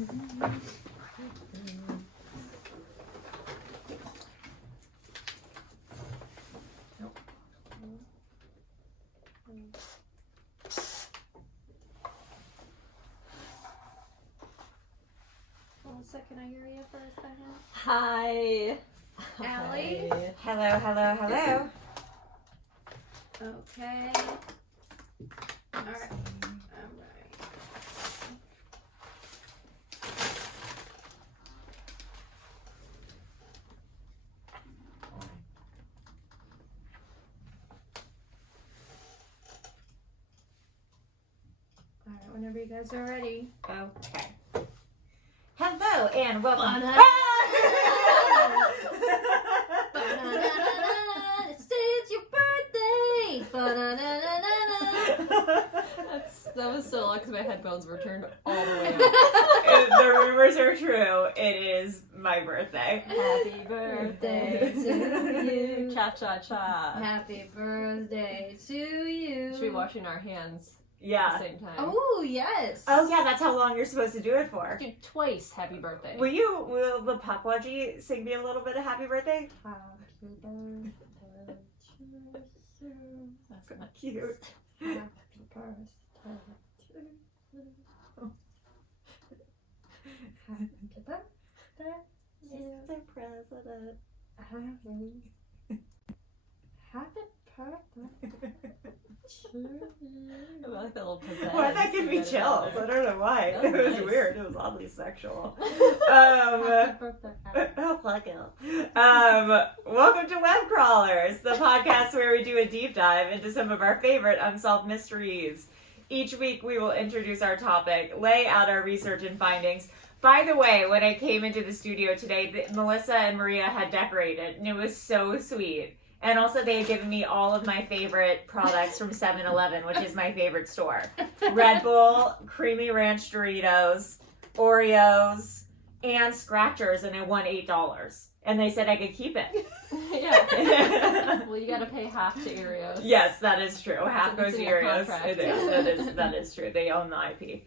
Melissa, can I hear you for a second? Hi. Allie? Hi. Hello. Okay. Alright. Alright, whenever you guys are ready. Okay. Hello and welcome. It's your birthday! That was so long because my headphones were turned all the way up. The rumors are true. It is my birthday. Happy birthday to you. Cha cha cha. Happy birthday to you. Should be washing our hands at Yeah. the same time. Oh, yes. Oh yeah, that's how long you're supposed to do it for. Do twice happy birthday. Will the Pakwaji sing me a little bit of happy birthday? Happy birthday to you. That's not Cute. Happy birthday to you. Happy birthday, Mr. President. Happy birthday. I like that little pizzazz. Why that give me you got chills? there. I don't know why. That was It was nice. weird. It was oddly sexual. Happy birthday. Oh, fuck you. Welcome to Webcrawlers, the podcast where we do a deep dive into some of our favorite unsolved mysteries. Each week we will introduce our topic, lay out our research and findings. By the way, when I came into the studio today, Melissa and Maria had decorated, and it was so sweet. And also they had given me all of my favorite products from 7-Eleven, which is my favorite store. Red Bull, Creamy Ranch Doritos, Oreos, and Scratchers, and I won $8. And they said I could keep it. Yeah. Well, you gotta pay half to Earios. Yes, that is true. Half goes It's to in your Earios. contract. It is. That is true. They own the IP.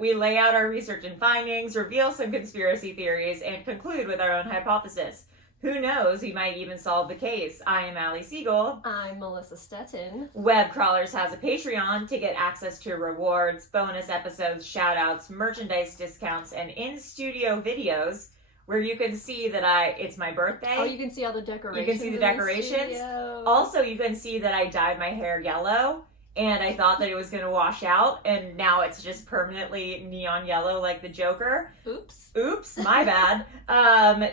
We lay out our research and findings, reveal some conspiracy theories, and conclude with our own hypothesis. Who knows? We might even solve the case. I am Allie Siegel. I'm Melissa Stettin. Webcrawlers has a Patreon to get access to rewards, bonus episodes, shout-outs, merchandise discounts, and in-studio videos where you can see that it's my birthday. Oh, you can see all the decorations. You can see the decorations. Also, you can see that I dyed my hair yellow, and I thought that it was going to wash out, and now it's just permanently neon yellow like the Joker. Oops, my bad.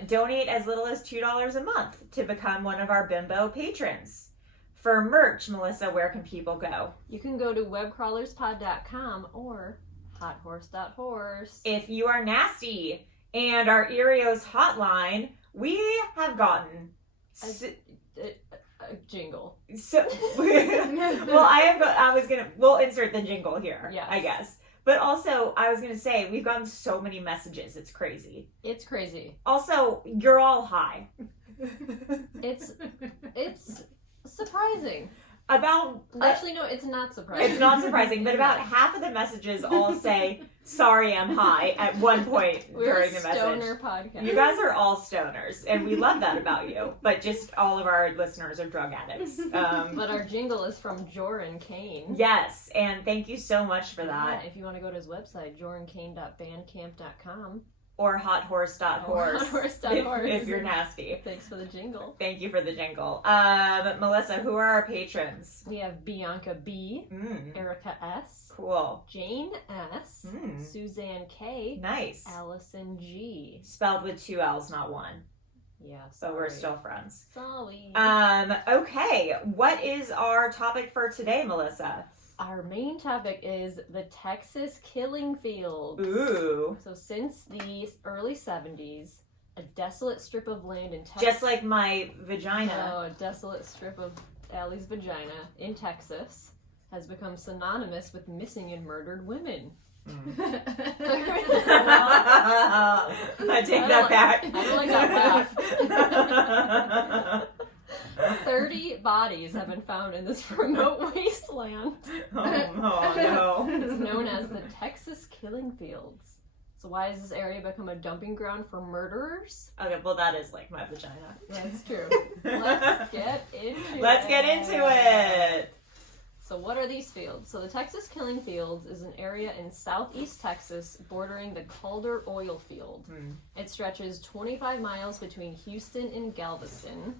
Donate as little as $2 a month to become one of our Bimbo patrons. For merch, Melissa, where can people go? You can go to webcrawlerspod.com or hothorse.horse. If you are nasty and our Earios hotline, we have gotten... A jingle. So, we'll insert the jingle here, Yes. I guess. But also, I was gonna say, we've gotten so many messages, it's crazy. It's crazy. Also, you're all high. It's surprising. Actually, no, it's not surprising. It's not surprising, but about half of the messages all say, sorry, I'm high, at one point during the message. We're a stoner podcast. You guys are all stoners, and we love that about you. But just all of our listeners are drug addicts. But our jingle is from Joran Kane. Yes, and thank you so much for that. Yeah, if you want to go to his website, jorankane.bandcamp.com. Or hothorse.horse. Hothorse.horse. If you're nasty. Thanks for the jingle. Thank you for the jingle. Melissa, who are our patrons? We have Bianca B, Erica S, Cool. Jane S, Suzanne K, Nice. Allison G. Spelled with 2 L's, not 1. Yeah, So we're still friends. Sorry. Okay. What is our topic for today, Melissa? Our main topic is the Texas killing fields. Ooh. So since the early 70s, a desolate strip of land in Texas. Just like my vagina. Oh, a desolate strip of Allie's vagina in Texas has become synonymous with missing and murdered women. I take that back. I don't like that laugh. 30 bodies have been found in this remote wasteland. Oh no. It's known as the Texas Killing Fields. So why has this area become a dumping ground for murderers? Okay, well that is like my vagina. That's true. Let's get into Let's it. get into it. So what are these fields? So the Texas Killing Fields is an area in southeast Texas bordering the Calder oil field. It stretches 25 miles between Houston and Galveston.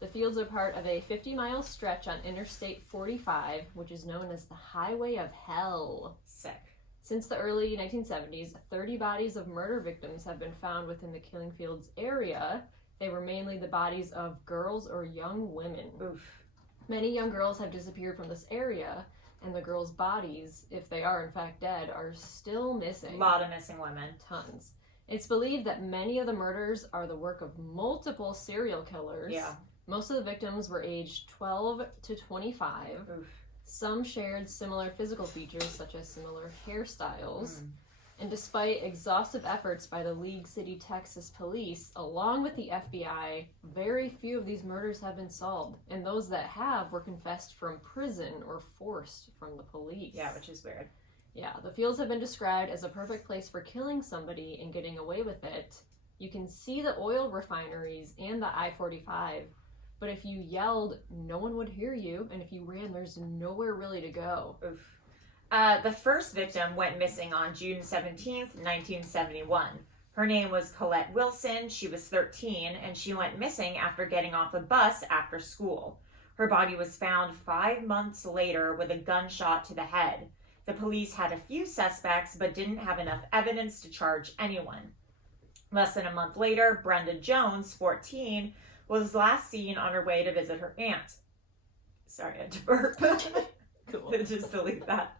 The fields are part of a 50-mile stretch on Interstate 45, which is known as the Highway of Hell. Sick. Since the early 1970s, 30 bodies of murder victims have been found within the Killing Fields area. They were mainly the bodies of girls or young women. Oof. Many young girls have disappeared from this area, and the girls' bodies, if they are in fact dead, are still missing. A lot of missing women. Tons. It's believed that many of the murders are the work of multiple serial killers. Yeah. Most of the victims were aged 12 to 25. Oof. Some shared similar physical features, such as similar hairstyles. And despite exhaustive efforts by the League City, Texas police, along with the FBI, very few of these murders have been solved. And those that have were confessed from prison or forced from the police. Yeah, which is weird. Yeah, the fields have been described as a perfect place for killing somebody and getting away with it. You can see the oil refineries and the I-45, but if you yelled, no one would hear you, and if you ran, there's nowhere really to go. Oof. The first victim went missing on June 17th, 1971. Her name was Colette Wilson. She was 13, and she went missing after getting off a bus after school. Her body was found 5 months later with a gunshot to the head. The police had a few suspects, but didn't have enough evidence to charge anyone. Less than a month later, Brenda Jones, 14, was last seen on her way to visit her aunt. Sorry, I had to burp. Cool. Just delete that.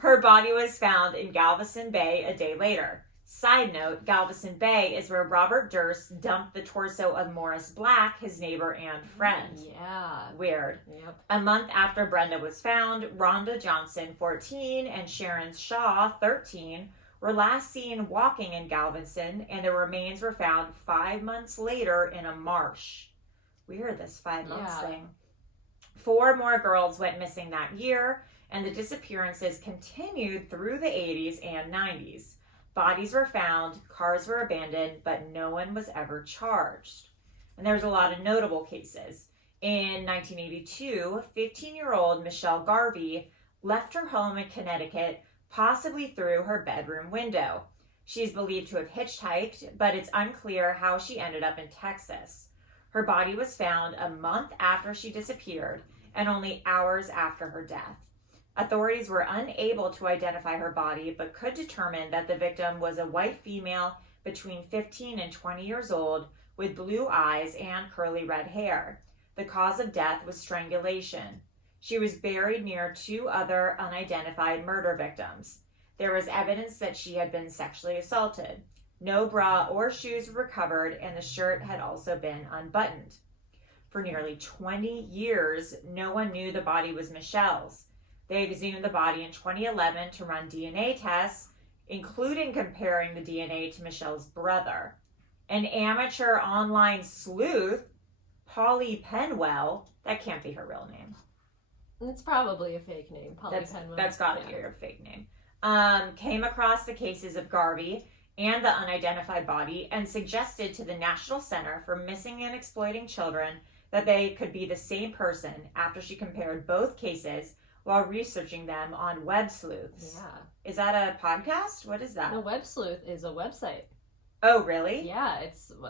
Her body was found in Galveston Bay a day later. Side note, Galveston Bay is where Robert Durst dumped the torso of Morris Black, his neighbor and friend. Yeah. Weird. Yep. A month after Brenda was found, Rhonda Johnson, 14, and Sharon Shaw, 13, were last seen walking in Galveston, and their remains were found 5 months later in a marsh. Weird, this 5 months thing. 4 more girls went missing that year, and the disappearances continued through the 80s and 90s. Bodies were found, cars were abandoned, but no one was ever charged. And there's a lot of notable cases. In 1982, 15-year-old Michelle Garvey left her home in Connecticut, possibly through her bedroom window. She's believed to have hitchhiked, but it's unclear how she ended up in Texas. Her body was found a month after she disappeared and only hours after her death. Authorities were unable to identify her body, but could determine that the victim was a white female between 15 and 20 years old with blue eyes and curly red hair. The cause of death was strangulation. She was buried near 2 other unidentified murder victims. There was evidence that she had been sexually assaulted. No bra or shoes were recovered, and the shirt had also been unbuttoned. For nearly 20 years, no one knew the body was Michelle's. They exhumed the body in 2011 to run DNA tests, including comparing the DNA to Michelle's brother. An amateur online sleuth, Polly Penwell, that can't be her real name. It's probably a fake name, Polly Penwell. That's got to be her fake name. Came across the cases of Garvey and the unidentified body and suggested to the National Center for Missing and Exploiting Children that they could be the same person after she compared both cases while researching them on Web Sleuths. Yeah. Is that a podcast? What is that? No, Web Sleuth is a website. Oh, really? Yeah,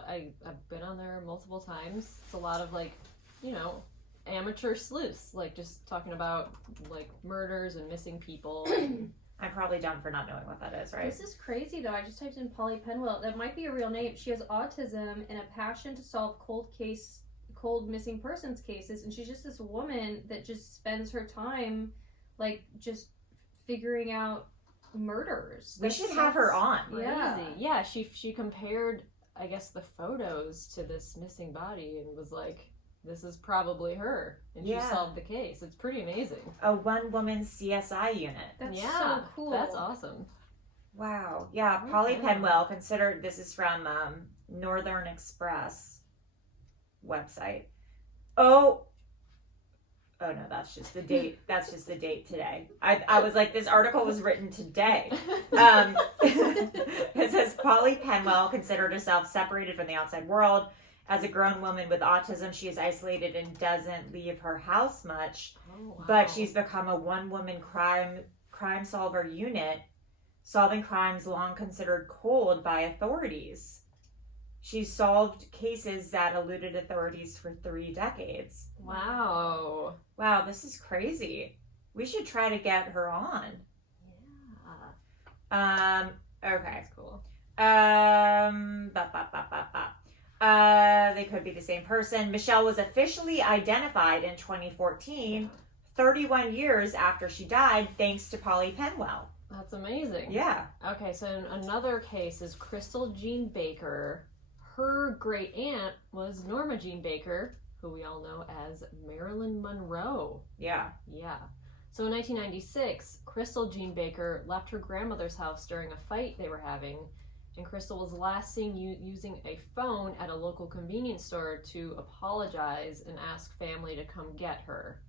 I've been on there multiple times. It's a lot of amateur sleuths, just talking about murders and missing people. I'm probably dumb for not knowing what that is, right? This is crazy, though. I just typed in Polly Penwell. That might be a real name. She has autism and a passion to solve cold missing persons cases, and she's just this woman that just spends her time, just figuring out murders. We should have her on. Yeah. Yeah, she compared, I guess, the photos to this missing body and was like, this is probably her. And she solved the case. It's pretty amazing. A one-woman CSI unit. That's so cool. That's awesome. Wow. Yeah, Polly Penwell, considered, this is from Northern Express website. Oh no, that's just the date. That's just the date today. I was like, this article was written today. It Polly Penwell considered herself separated from the outside world. As a grown woman with autism, she is isolated and doesn't leave her house much. Oh, wow. But she's become a one-woman crime solver unit, solving crimes long considered cold by authorities. She's solved cases that eluded authorities for 3 decades. Wow. Wow, this is crazy. We should try to get her on. Yeah. Okay. That's cool. They could be the same person. Michelle was officially identified in 2014, 31 years after she died, thanks to Polly Penwell. That's amazing. Yeah. Okay, so another case is Crystal Jean Baker. Her great aunt was Norma Jean Baker, who we all know as Marilyn Monroe. Yeah. Yeah. So in 1996, Crystal Jean Baker left her grandmother's house during a fight they were having, and Crystal was last seen using a phone at a local convenience store to apologize and ask family to come get her.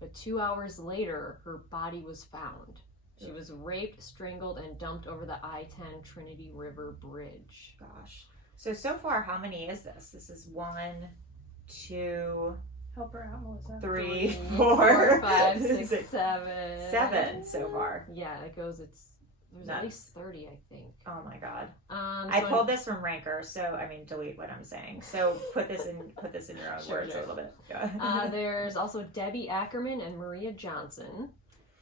But 2 hours later, her body was found. She was raped, strangled, and dumped over the I-10 Trinity River Bridge. Gosh. So far, how many is this? This is 1, 2, Help her out, Melissa. 3, 4, 4, 5, 6, 7. 7 so far. Yeah, it goes, there's Nuts. at least 30, I think. Oh my god. I pulled this from Ranker, so I mean delete what I'm saying. So put this in your own words a little bit. There's also Debbie Ackerman and Maria Johnson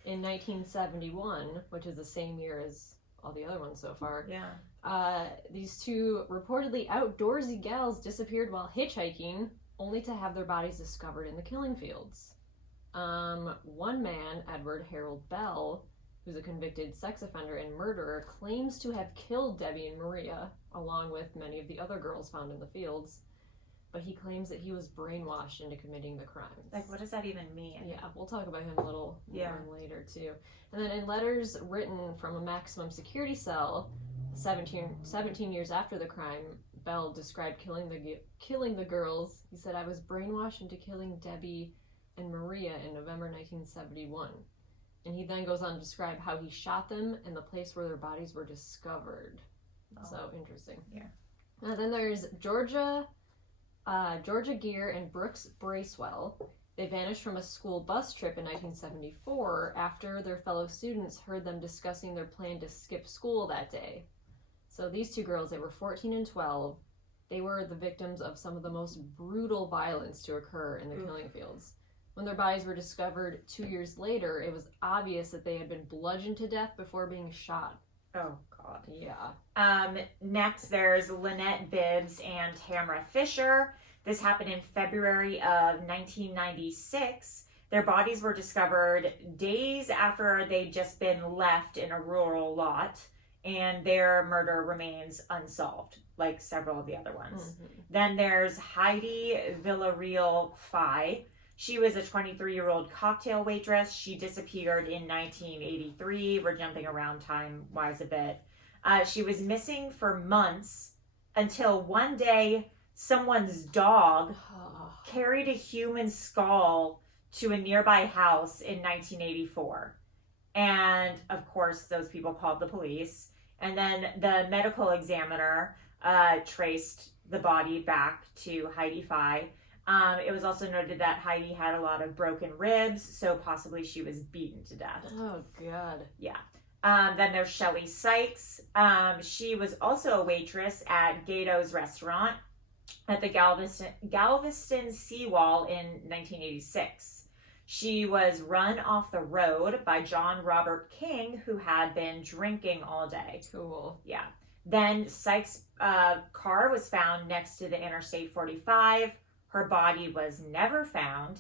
in 1971, which is the same year as all the other ones so far. Yeah. These two reportedly outdoorsy gals disappeared while hitchhiking, only to have their bodies discovered in the killing fields. One man, Edward Harold Bell, who's a convicted sex offender and murderer, claims to have killed Debbie and Maria, along with many of the other girls found in the fields. But he claims that he was brainwashed into committing the crimes. Like, what does that even mean? Yeah, we'll talk about him a little more later, too. And then in letters written from a maximum security cell 17 years after the crime, Bell described killing the girls. He said, "I was brainwashed into killing Debbie and Maria in November 1971. And he then goes on to describe how he shot them and the place where their bodies were discovered. Oh. So interesting. Yeah. Then there's Georgia Gear and Brooks Bracewell. They vanished from a school bus trip in 1974 after their fellow students heard them discussing their plan to skip school that day. So these two girls, they were 14 and 12. They were the victims of some of the most brutal violence to occur in the killing fields. When their bodies were discovered 2 years later, it was obvious that they had been bludgeoned to death before being shot. Oh, God. Yeah. Next, there's Lynette Bibbs and Tamara Fisher. This happened in February of 1996. Their bodies were discovered days after they'd just been left in a rural lot, and their murder remains unsolved, like several of the other ones. Mm-hmm. Then there's Heidi Villarreal Fye. She was a 23-year-old cocktail waitress. She disappeared in 1983. We're jumping around time-wise a bit. She was missing for months until one day someone's dog carried a human skull to a nearby house in 1984. And, of course, those people called the police. And then the medical examiner traced the body back to Heidi Fye. It was also noted that Heidi had a lot of broken ribs, so possibly she was beaten to death. Oh, God. Yeah. Then there's Shelley Sykes. She was also a waitress at Gato's restaurant at the Galveston Seawall in 1986. She was run off the road by John Robert King, who had been drinking all day. Cool. Yeah. Then Sykes' car was found next to the Interstate 45. Her body was never found.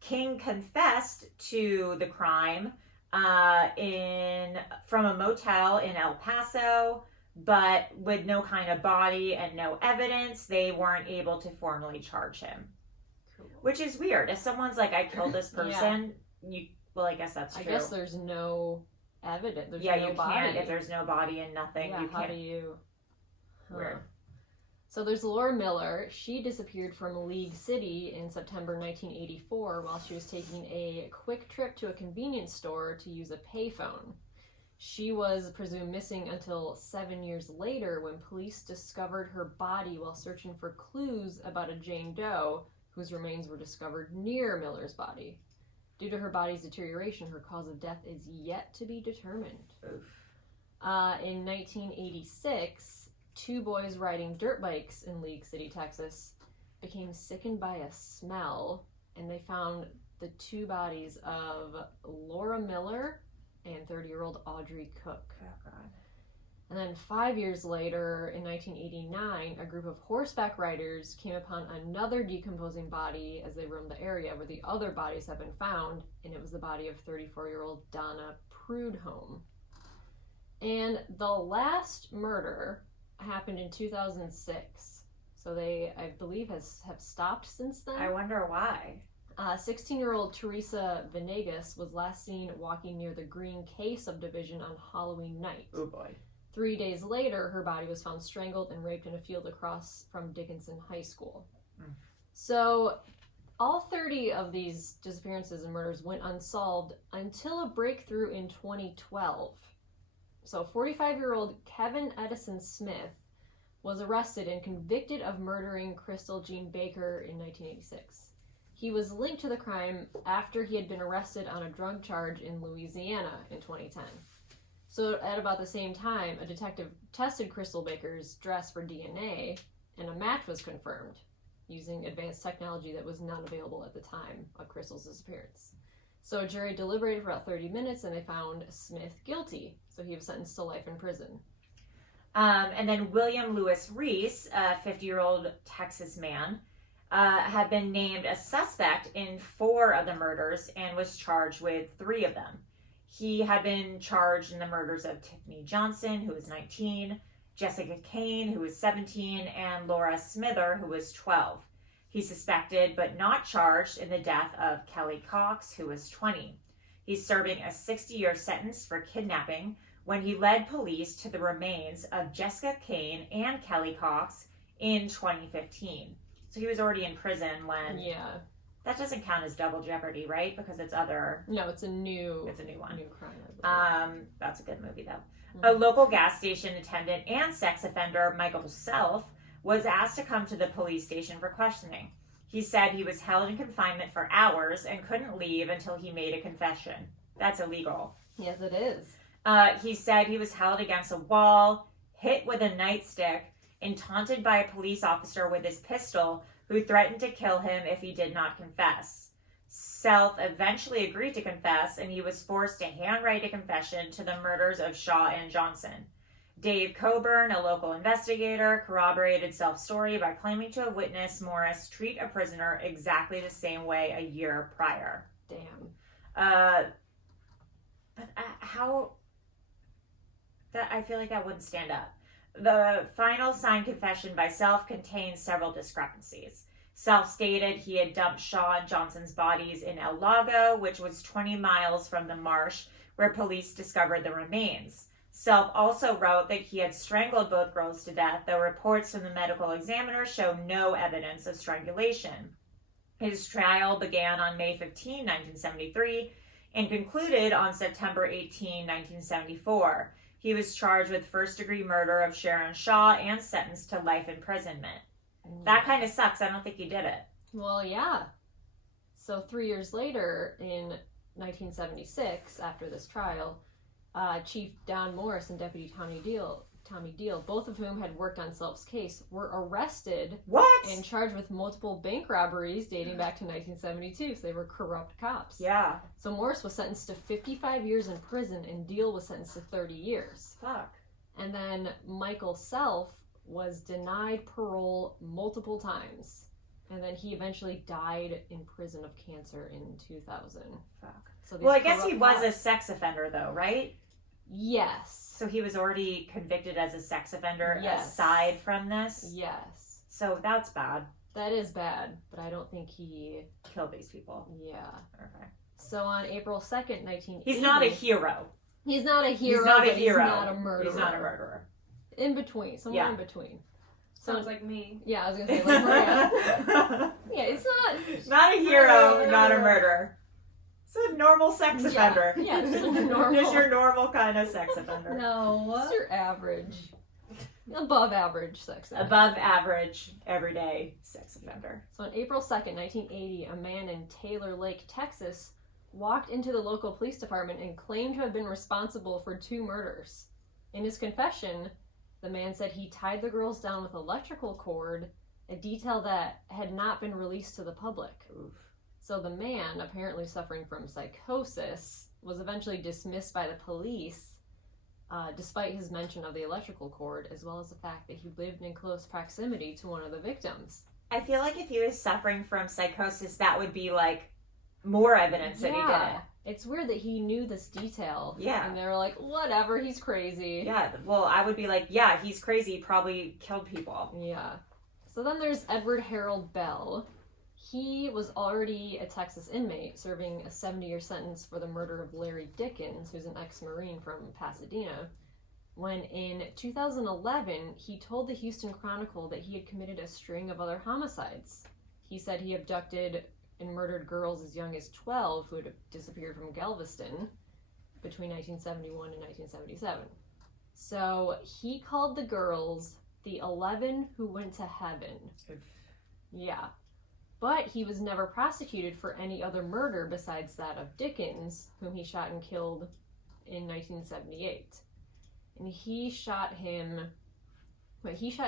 King confessed to the crime from a motel in El Paso, but with no kind of body and no evidence, they weren't able to formally charge him. Cool. Which is weird. If someone's like, I killed this person, well, I guess that's true. I guess there's no evidence. There's no you body. Can't. If there's no body and nothing, yeah, you how can't. do you... Weird. So there's Laura Miller. She disappeared from League City in September 1984 while she was taking a quick trip to a convenience store to use a payphone. She was presumed missing until 7 years later when police discovered her body while searching for clues about a Jane Doe whose remains were discovered near Miller's body. Due to her body's deterioration, her cause of death is yet to be determined. Oof. In 1986, 2 boys riding dirt bikes in League City, Texas, became sickened by a smell, and they found the 2 bodies of Laura Miller and 30-year-old Audrey Cook. Oh, God. And then 5 years later, in 1989, a group of horseback riders came upon another decomposing body as they roamed the area where the other bodies had been found, and it was the body of 34-year-old Donna Prudhomme. And the last murder happened in 2006. So they, I believe, have stopped since then. I wonder why. 16-year-old Teresa Venegas was last seen walking near the Green K subdivision on Halloween night. Oh, boy. 3 days later, her body was found strangled and raped in a field across from Dickinson High School. So, all 30 of these disappearances and murders went unsolved until a breakthrough in 2012. So, 45-year-old Kevin Edison Smith was arrested and convicted of murdering Crystal Jean Baker in 1986. He was linked to the crime after he had been arrested on a drug charge in Louisiana in 2010. So at about the same time, a detective tested Crystal Baker's dress for DNA, and a match was confirmed using advanced technology that was not available at the time of Crystal's disappearance. So a jury deliberated for about 30 minutes, and they found Smith guilty. So he was sentenced to life in prison. And then William Lewis Reese, a 50-year-old Texas man, had been named a suspect in 4 of the murders and was charged with 3 of them. He had been charged in the murders of Tiffany Johnson, who was 19, Jessica Kane, who was 17, and Laura Smither, who was 12. He's suspected but not charged in the death of Kelly Cox, who was 20. He's serving a 60-year sentence for kidnapping when he led police to the remains of Jessica Kane and Kelly Cox in 2015. So he was already in prison when... Yeah. That doesn't count as double jeopardy, right? Because it's other... No, it's a new one. New crime. That's a good movie, though. Mm-hmm. A local gas station attendant and sex offender, Michael Self, was asked to come to the police station for questioning. He said he was held in confinement for hours and couldn't leave until he made a confession. That's illegal. Yes, it is. He said he was held against a wall, hit with a nightstick, and taunted by a police officer with his pistol, who threatened to kill him if he did not confess. Self eventually agreed to confess, and he was forced to handwrite a confession to the murders of Shaw and Johnson. Dave Coburn, a local investigator, corroborated Self's story by claiming to have witnessed Morris treat a prisoner exactly the same way a year prior. Damn. But how... That I feel like that wouldn't stand up. The final signed confession by Self contains several discrepancies. Self stated he had dumped Shaw and Johnson's bodies in El Lago, which was 20 miles from the marsh where police discovered the remains. Self also wrote that he had strangled both girls to death, though reports from the medical examiner show no evidence of strangulation. His trial began on May 15, 1973, and concluded on September 18, 1974. He was charged with first-degree murder of Sharon Shaw and sentenced to life imprisonment. That kind of sucks. I don't think he did it. Well, yeah. So 3 years later, in 1976, after this trial, Chief Don Morris and Deputy Tommy Deal, both of whom had worked on Self's case, were arrested and charged with multiple bank robberies dating back to 1972. So they were corrupt cops. Yeah. So Morris was sentenced to 55 years in prison, and Deal was sentenced to 30 years. Fuck. And then Michael Self was denied parole multiple times. And then he eventually died in prison of cancer in 2000. Fuck. So Well, I guess he was a sex offender, though, right? Yes. So he was already convicted as a sex offender Yes. aside from this? Yes. So that's bad. That is bad, but I don't think he... Killed these people. Yeah. Okay. So on April 2nd, 1980... He's not a hero. He's not a hero, He's not a but hero. he's not a murderer. He's not a murderer. In between. Somewhere in between. Sounds like me. Yeah, I was going to say, like Maria. Yeah, it's not... Not a hero, not a murderer. It's a normal sex offender. Yeah, just a normal. Just your normal kind of sex offender. No. Just your average, above average sex offender. Above average, everyday sex offender. So on April 2nd, 1980, a man in Taylor Lake, Texas, walked into the local police department and claimed to have been responsible for 2 murders. In his confession, the man said he tied the girls down with electrical cord, a detail that had not been released to the public. Oof. So the man, apparently suffering from psychosis, was eventually dismissed by the police, despite his mention of the electrical cord, as well as the fact that he lived in close proximity to one of the victims. I feel like if he was suffering from psychosis, that would be like more evidence that he did it. It's weird that he knew this detail. Yeah. And they were like, whatever, he's crazy. Yeah, well, I would be like, yeah, he's crazy, probably killed people. Yeah. So then there's Edward Harold Bell. He was already a Texas inmate, serving a 70-year sentence for the murder of Larry Dickens, who's an ex-Marine from Pasadena, when in 2011, he told the Houston Chronicle that he had committed a string of other homicides. He said he abducted and murdered girls as young as 12 who had disappeared from Galveston between 1971 and 1977. So he called the girls the 11 who went to heaven. Yeah. But he was never prosecuted for any other murder besides that of Dickens, whom he shot and killed in 1978. And he shot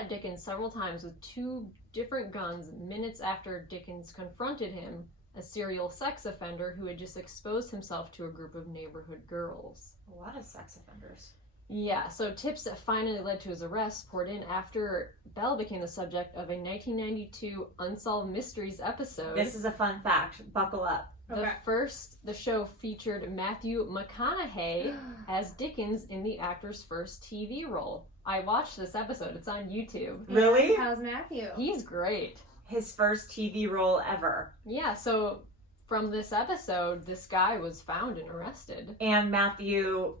Dickens several times with 2 different guns minutes after Dickens confronted him, a serial sex offender who had just exposed himself to a group of neighborhood girls. A lot of sex offenders. Yeah, so tips that finally led to his arrest poured in after Bell became the subject of a 1992 Unsolved Mysteries episode. This is a fun fact. Buckle up. The show featured Matthew McConaughey as Dickens in the actor's first TV role. I watched this episode. It's on YouTube. Really? How's Matthew? He's great. His first TV role ever. Yeah, so from this episode, this guy was found and arrested. And Matthew,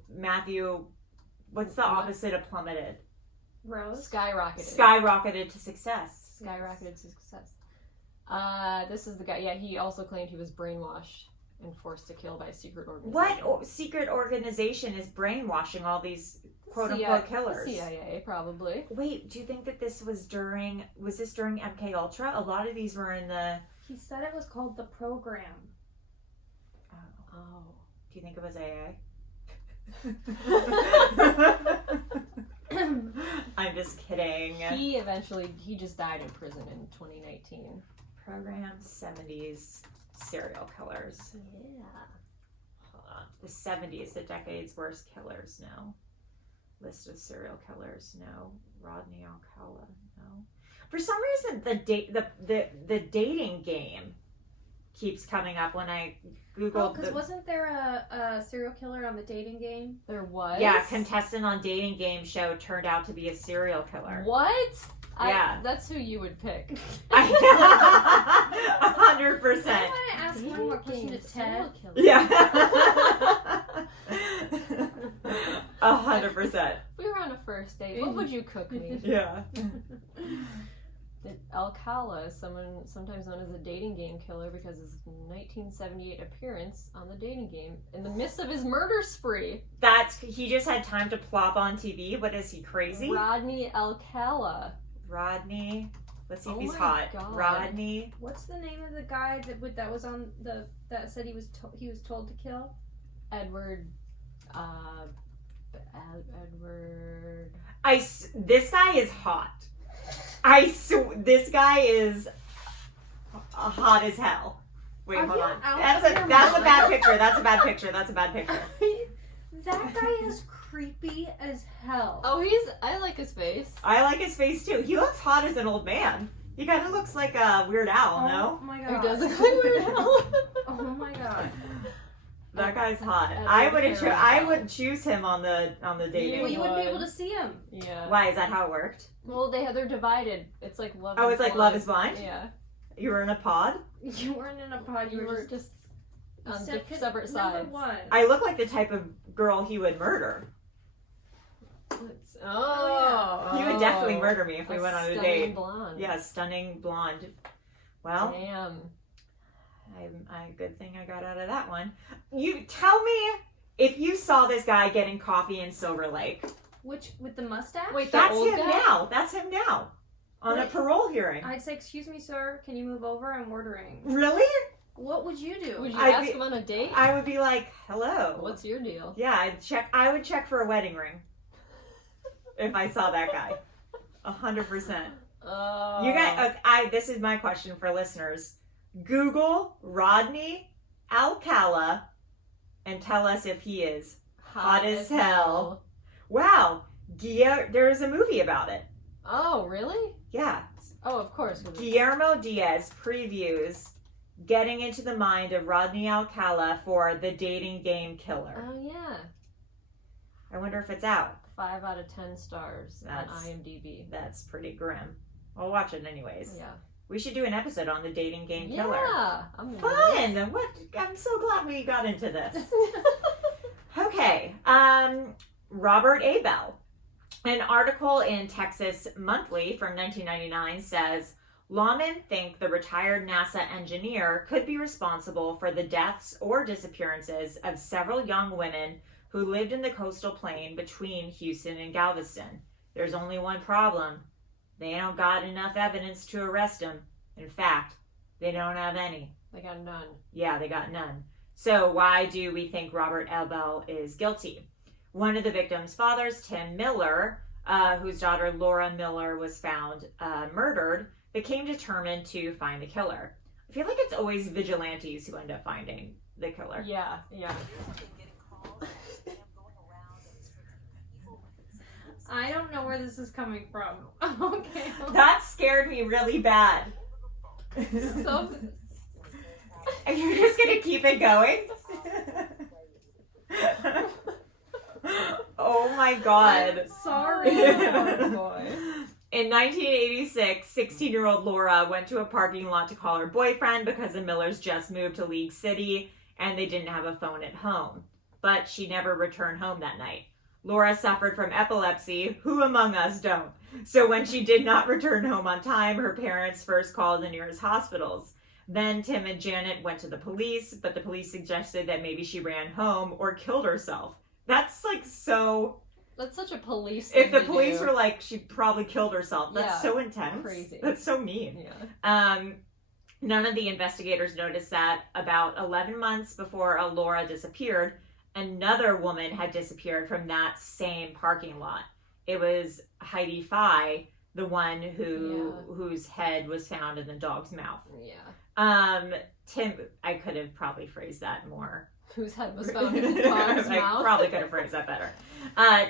what's the opposite of plummeted? Rose? Skyrocketed to success. Skyrocketed to success. This is the guy. Yeah, he also claimed he was brainwashed and forced to kill by a secret organization. What secret organization is brainwashing all these quote-unquote killers? The CIA, probably. Wait, do you think that this was during MK Ultra? A lot of these were in the... He said it was called The Program. Oh. Do you think it was AA? I'm just kidding. He just died in prison in 2019. Program 70s serial killers. Yeah. Hold on. The 70s, the decade's worst killers, no. List of serial killers, no. Rodney Alcala, no. For some reason, the dating game keeps coming up when I Googled. Oh, because wasn't there a serial killer on the dating game? There was? Yeah, contestant on dating game show turned out to be a serial killer. What? Yeah. That's who you would pick. 100%. I want to ask one more question to Ted. Yeah. 100%. If we were on a first date, what would you cook me? Yeah. Alcala is sometimes known as a dating game killer because of his 1978 appearance on the dating game in the midst of his murder spree. He just had time to plop on TV. What is he, crazy? Rodney Alcala. Rodney. Let's see if he's my hot. God. Rodney. What's the name of the guy that was on that said he was told to kill? Edward. Edward. This guy is hot. This guy is hot as hell. Wait, hold on. That's a bad picture. That's a bad picture. That guy is creepy as hell. Oh, I like his face. I like his face too. He looks hot as an old man. He kind of looks like a Weird Al, no? Oh my god. He does look like Weird Al. Oh my god. That guy's hot. Edward I would choose him on the dating. Well, you wouldn't be able to see him. Yeah. Why? Is that how it worked? Well, they're divided. It's like Love. Oh, it's like Love Is Blind? Yeah. You were in a pod? You weren't in a pod. You were just on separate sides. Number one. I look like the type of girl he would murder. Oh. He would definitely murder me if we went on a date. Blonde. Yeah, stunning blonde. Well. Damn. Good thing I got out of that one. You tell me if you saw this guy getting coffee in Silver Lake. Which, with the mustache? Wait, That's old him guy? now. That's him now. On a Wait. parole hearing. I'd say, excuse me, sir, can you move over? I'm ordering. Really? What would you do? Would you I'd ask be- him on a date? I would be like, hello. What's your deal? Yeah, I would check for a wedding ring. If I saw that guy. 100%. You guys, this is my question for listeners. Google Rodney Alcala and tell us if he is hot as hell. Wow. There's a movie about it. Oh, really? Yeah. Oh, of course. Guillermo Diaz previews getting into the mind of Rodney Alcala for The Dating Game Killer. Oh, yeah. I wonder if it's out. 5 out of 10 stars on IMDb. That's pretty grim. I'll watch it anyways. Yeah. We should do an episode on The Dating Game Killer. Yeah. I'm Fun! I'm so glad we got into this. Okay. Robert Abel. An article in Texas Monthly from 1999 says, lawmen think the retired NASA engineer could be responsible for the deaths or disappearances of several young women who lived in the coastal plain between Houston and Galveston. There's only one problem. They don't got enough evidence to arrest him. In fact, they don't have any. They got none. Yeah, they got none. So why do we think Robert Abel is guilty? One of the victims' fathers, Tim Miller, whose daughter Laura Miller was found murdered, became determined to find the killer. I feel like it's always vigilantes who end up finding the killer. Yeah, yeah. I don't know where this is coming from. Okay. That scared me really bad. So... Are you just gonna keep it going? Oh my god. I'm sorry. Oh, boy. In 1986, 16-year-old Laura went to a parking lot to call her boyfriend because the Millers just moved to League City and they didn't have a phone at home. But she never returned home that night. Laura suffered from epilepsy. Who among us don't? So when she did not return home on time, her parents first called the nearest hospitals. Then Tim and Janet went to the police, but the police suggested that maybe she ran home or killed herself. That's like so... That's such a police thing If the to police do. were like, she probably killed herself. That's Yeah, so intense. crazy. That's so mean. Yeah. None of the investigators noticed that about 11 months before Laura disappeared, another woman had disappeared from that same parking lot. It was Heidi Fye, the one whose head was found in the dog's mouth. Yeah. Tim, I could have probably phrased that more. Whose head was found in the dog's I mouth. probably could have phrased that better.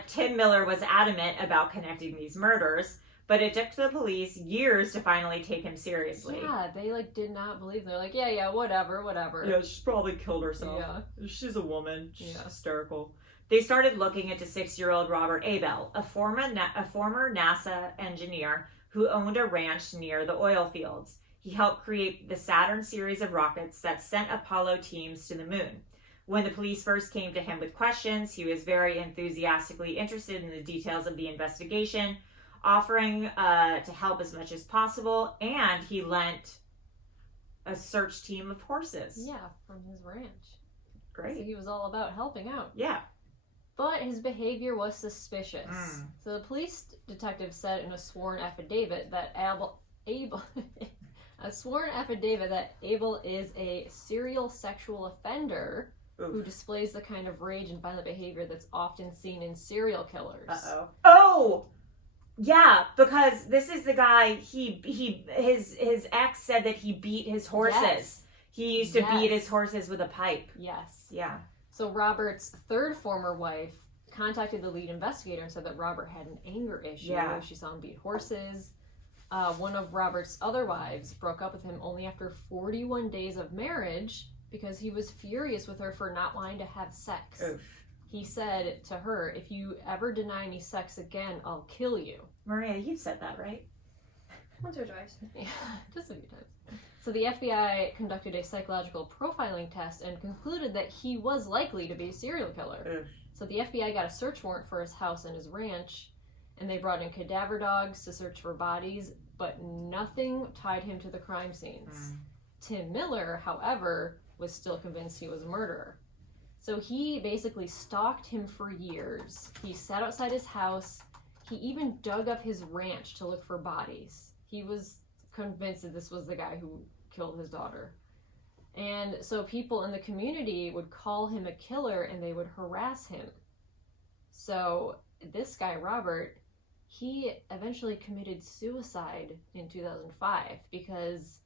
Tim Miller was adamant about connecting these murders, but it took the police years to finally take him seriously. Yeah, they did not believe. They're like, yeah, whatever. Yeah, she's probably killed herself. Yeah. She's a woman. She's Yeah. hysterical. They started looking into 6-year-old Robert Abel, a former NASA engineer who owned a ranch near the oil fields. He helped create the Saturn series of rockets that sent Apollo teams to the moon. When the police first came to him with questions, he was very enthusiastically interested in the details of the investigation, offering to help as much as possible, and he lent a search team of horses. Yeah, from his ranch. Great. So he was all about helping out. Yeah. But his behavior was suspicious. So the police detective said in a sworn affidavit that Abel is a serial sexual offender who displays the kind of rage and violent behavior that's often seen in serial killers. Uh-oh. Oh! Yeah, because this is the guy, his ex said that he beat his horses. Yes. He used to beat his horses with a pipe. Yes. Yeah. So Robert's third former wife contacted the lead investigator and said that Robert had an anger issue. Yeah. She saw him beat horses. One of Robert's other wives broke up with him only after 41 days of marriage because he was furious with her for not wanting to have sex. Oof. He said to her, if you ever deny me sex again, I'll kill you. Maria, you've said that, right? Once or twice. Yeah, just a few times. So the FBI conducted a psychological profiling test and concluded that he was likely to be a serial killer. Oof. So the FBI got a search warrant for his house and his ranch, and they brought in cadaver dogs to search for bodies, but nothing tied him to the crime scenes. Tim Miller, however, was still convinced he was a murderer. So he basically stalked him for years. He sat outside his house. He even dug up his ranch to look for bodies. He was convinced that this was the guy who killed his daughter. And so people in the community would call him a killer and they would harass him. So this guy, Robert, he eventually committed suicide in 2005 because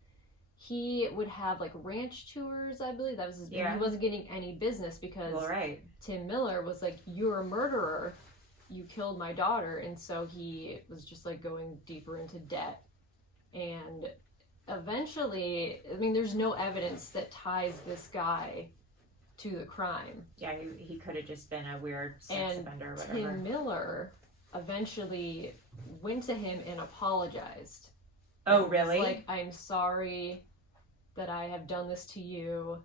he would have like ranch tours, I believe. That was his He wasn't getting any business because Tim Miller was like, "You're a murderer. You killed my daughter." And so he was just like going deeper into debt. And eventually, I mean, there's no evidence that ties this guy to the crime. Yeah, he could have just been a weird sex offender or whatever. Tim Miller eventually went to him and apologized. Oh, really? Was like, "I'm sorry that I have done this to you."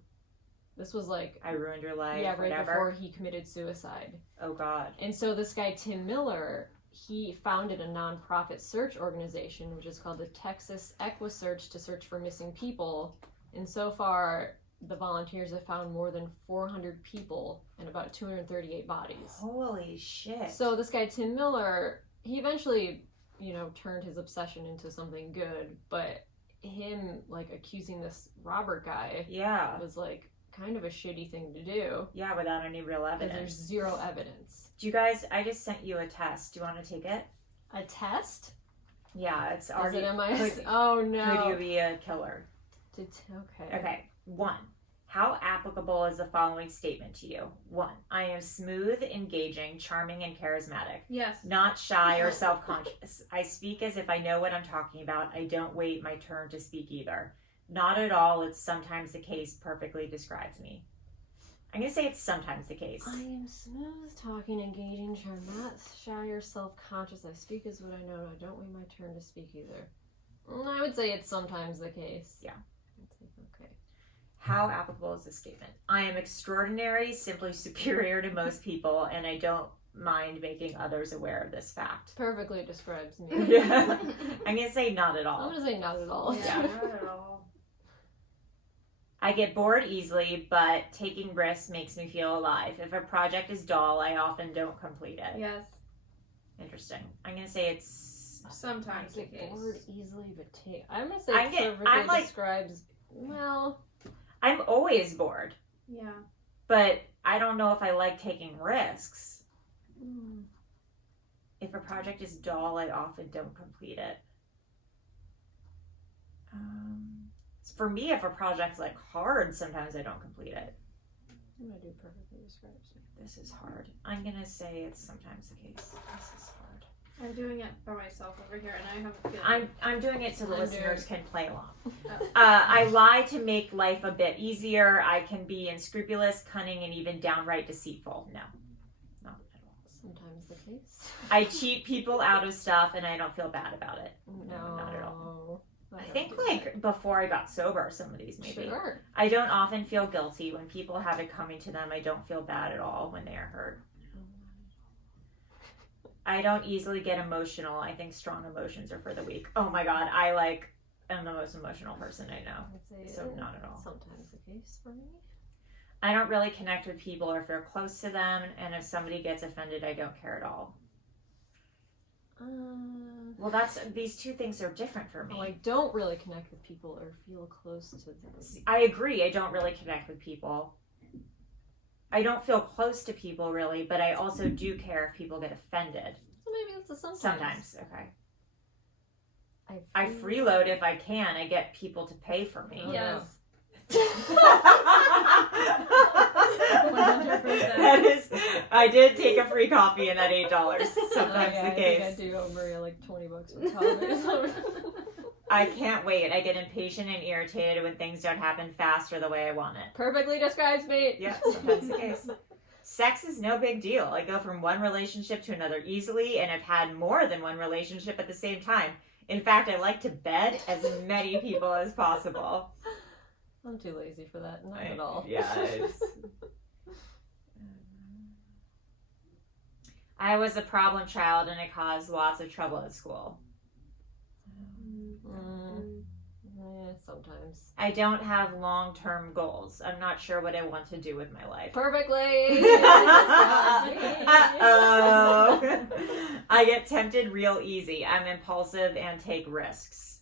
This was like, I ruined your life. Yeah, right whatever. before he committed suicide. Oh, God. And so this guy, Tim Miller, he founded a nonprofit search organization, which is called the Texas EquiSearch, to search for missing people. And so far, the volunteers have found more than 400 people and about 238 bodies. Holy shit. So this guy, Tim Miller, he eventually, turned his obsession into something good, but him, like, accusing this Robert guy was, like, kind of a shitty thing to do. Yeah, without any real evidence. Because there's zero evidence. Do you guys, I just sent you a test. Do you want to take it? A test? Yeah, it's already... Is it MIS? Oh, no. Could you be a killer? Okay. Okay. 1. How applicable is the following statement to you? 1. I am smooth, engaging, charming, and charismatic. Yes. Not shy or self-conscious. I speak as if I know what I'm talking about. I don't wait my turn to speak either. Not at all. It's sometimes the case perfectly describes me. I'm going to say it's sometimes the case. I am smooth, talking, engaging, charming, not shy or self-conscious. I speak as what I know. I don't wait my turn to speak either. I would say it's sometimes the case. Yeah. Okay. How applicable is this statement? I am extraordinary, simply superior to most people, and I don't mind making others aware of this fact. Perfectly describes me. Yeah. I'm going to say not at all. I'm going to say not at all. Yeah, not at all. I get bored easily, but taking risks makes me feel alive. If a project is dull, I often don't complete it. Yes. Interesting. I'm going to say it's... Sometimes I the get case. bored easily, but I'm going to say describes... Well... I'm always bored. Yeah. But I don't know if I like taking risks. If a project is dull, I often don't complete it. For me, if a project's like hard, sometimes I don't complete it. I'm going to do perfectly describes me. This is hard. I'm going to say it's sometimes the case. This is hard. I'm doing it by myself over here, and I have a feeling. I'm doing it so the listeners can play along. Oh. I lie to make life a bit easier. I can be unscrupulous, cunning, and even downright deceitful. No, not at all. Sometimes the case. I cheat people out of stuff, and I don't feel bad about it. No, not at all. I think like before I got sober, some of these maybe. Sure. I don't often feel guilty when people have it coming to them. I don't feel bad at all when they are hurt. I don't easily get emotional. I think strong emotions are for the weak. Oh my god, I am the most emotional person I know. I'd say So not at all. Sometimes the case for me. I don't really connect with people or feel close to them, and if somebody gets offended, I don't care at all. Well, these two things are different for me. Well, I don't really connect with people or feel close to them. I agree. I don't really connect with people. I don't feel close to people really, but I also do care if people get offended. So maybe it's a sometimes. Sometimes, okay. I freeload if I can. I get people to pay for me. Yes. 100%. That is, I did take a free coffee and that $8. Sometimes the case. I think I do owe Maria like $20 for coffee. I can't wait. I get impatient and irritated when things don't happen fast or the way I want it. Perfectly describes me. Yeah, sometimes the case. Sex is no big deal. I go from one relationship to another easily, and I've had more than one relationship at the same time. In fact, I like to bed as many people as possible. I'm too lazy for that. Not at all. Yeah. I was a problem child, and I caused lots of trouble at school. sometimes. I don't have long-term goals. I'm not sure what I want to do with my life. Perfectly! Uh-oh. I get tempted real easy. I'm impulsive and take risks.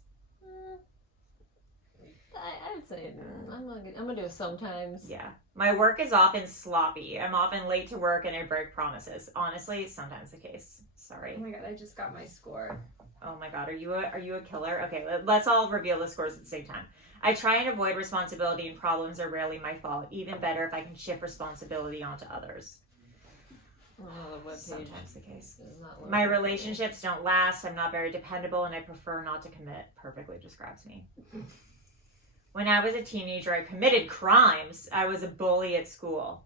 I would say I'm gonna do it sometimes. Yeah. My work is often sloppy. I'm often late to work and I break promises. Honestly, sometimes the case. Sorry. Oh my god, I just got my score. Oh my god, are you a killer? Okay, let's all reveal the scores at the same time. I try and avoid responsibility and problems are rarely my fault. Even better if I can shift responsibility onto others. Oh, the webpage Sometimes the case. is not loading. My relationships don't last. I'm not very dependable and I prefer not to commit. Perfectly describes me. When I was a teenager, I committed crimes. I was a bully at school.